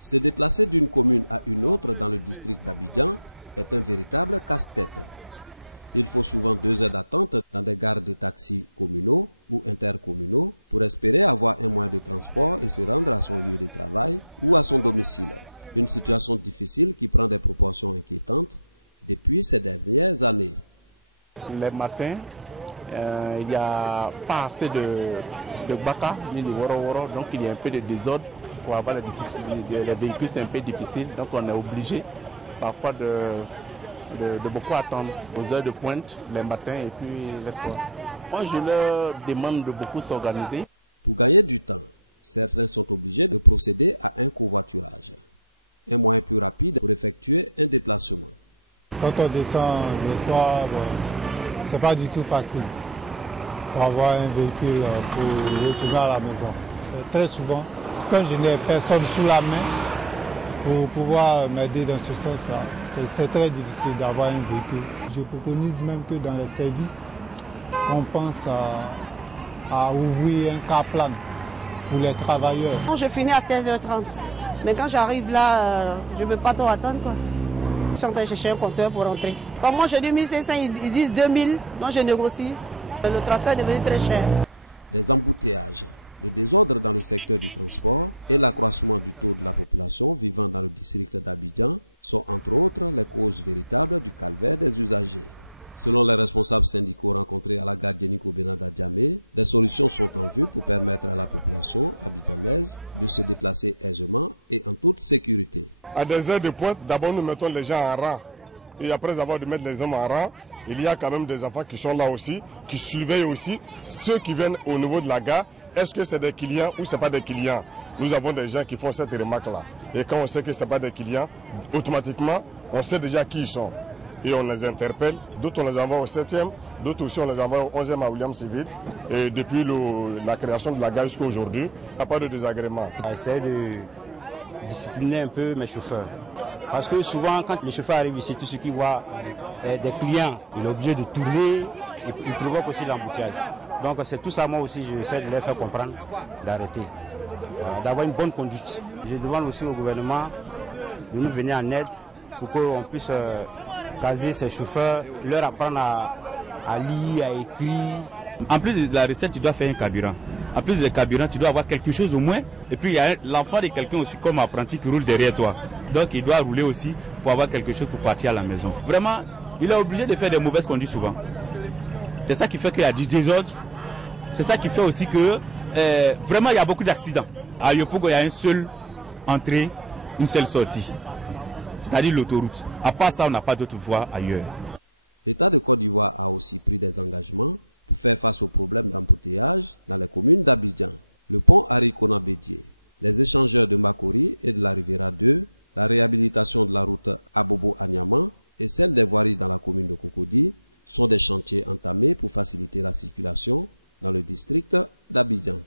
Se déplacer d'une commune à une autre dans le district d'Abidjan est un véritable casse-tête. Il faut souvent 2 heures d'attente dans des gares de taxis communaux ou intercommunaux pour espérer avoir un moyen de transport et se rendre à son lieu de travail ou à son domicile. Une situation difficile qui prend des proportions inquiétantes depuis ces dernières années. Les matins, il n'y a pas assez de baka ni de woro-woro, donc il y a un peu de désordre. Pour avoir les véhicules, c'est un peu difficile, donc on est obligé parfois de beaucoup attendre aux heures de pointe, les matins et puis les soirs. Moi, je leur demande de beaucoup s'organiser. Pour gagner du temps, certains sont obligés de procéder à un covoiturage, un moyen plus rapide pour effectuer un déplacement. Quand on descend le soir, c'est pas du tout facile pour avoir un véhicule pour retourner à la maison. Très souvent, quand je n'ai personne sous la main pour pouvoir m'aider dans ce sens-là, c'est très difficile d'avoir un véhicule. Je préconise même que dans les services, on pense à ouvrir un car plan pour les travailleurs. Je finis à 16h30, mais quand j'arrive là, je ne peux pas trop attendre, quoi. Je suis en train de chercher un compteur pour rentrer. Comme moi je dis 1500, ils disent 2000, moi je négocie. Le transfert est devenu très cher. Des embouteillages, le désordre dans le secteur du transport et l'accroissement du taux de la population vivant dans le district d'Abidjan sont entre autres les causes véritables du calvaire des usagers. Selon les responsables syndicaux rencontrés à la gare Djeniko-Benada Djamé, des solutions sont en vue pour permettre à la population abidjanaise de se déplacer aisément et en toute sécurité. À des heures de pointe, d'abord nous mettons les gens en rang. Et après avoir de mettre les hommes en rang, il y a quand même des enfants qui sont là aussi, qui surveillent aussi ceux qui viennent au niveau de la gare. Est-ce que c'est des clients ou ce n'est pas des clients? Nous avons des gens qui font cette remarque-là. Et quand on sait que ce n'est pas des clients, automatiquement, on sait déjà qui ils sont. Et on les interpelle. D'autres, on les envoie au 7e. D'autres aussi, on les envoie au 11e à William Civil. Et depuis la création de la gare jusqu'à aujourd'hui, il n'y a pas de désagrément. J'essaie de discipliner un peu mes chauffeurs. Parce que souvent, quand les chauffeurs arrivent ici, tout ce qu'ils voient des clients, il est obligé de tourner et il provoque aussi l'embouteillage. Donc c'est tout ça, moi aussi, j'essaie de les faire comprendre, d'arrêter, d'avoir une bonne conduite. Je demande aussi au gouvernement de nous venir en aide pour qu'on puisse caser ces chauffeurs, leur apprendre à lire, à écrire. En plus de la recette, tu dois faire un carburant. En plus du carburant, tu dois avoir quelque chose au moins. Et puis il y a l'enfant de quelqu'un aussi comme apprenti qui roule derrière toi. Donc il doit rouler aussi pour avoir quelque chose pour partir à la maison. Vraiment, il est obligé de faire des mauvaises conduites souvent. C'est ça qui fait qu'il y a du désordre. C'est ça qui fait aussi que vraiment il y a beaucoup d'accidents. À Yopougon, il y a une seule entrée, une seule sortie. C'est-à-dire l'autoroute. À part ça, on n'a pas d'autre voie ailleurs. L'État de Côte d'Ivoire a aussi pris des engagements pour faire face aux problèmes d'embouteillage dans les communes d'Abidjan. Le pont Harikona Bédié, les échangeurs de Makori et de la Riviera 2, la réhabilitation de la route Abobo-Agnaman et celle des voiries dans la commune de Cocody sont des chantiers entamés pour faciliter la circulation dans le district d'Abidjan.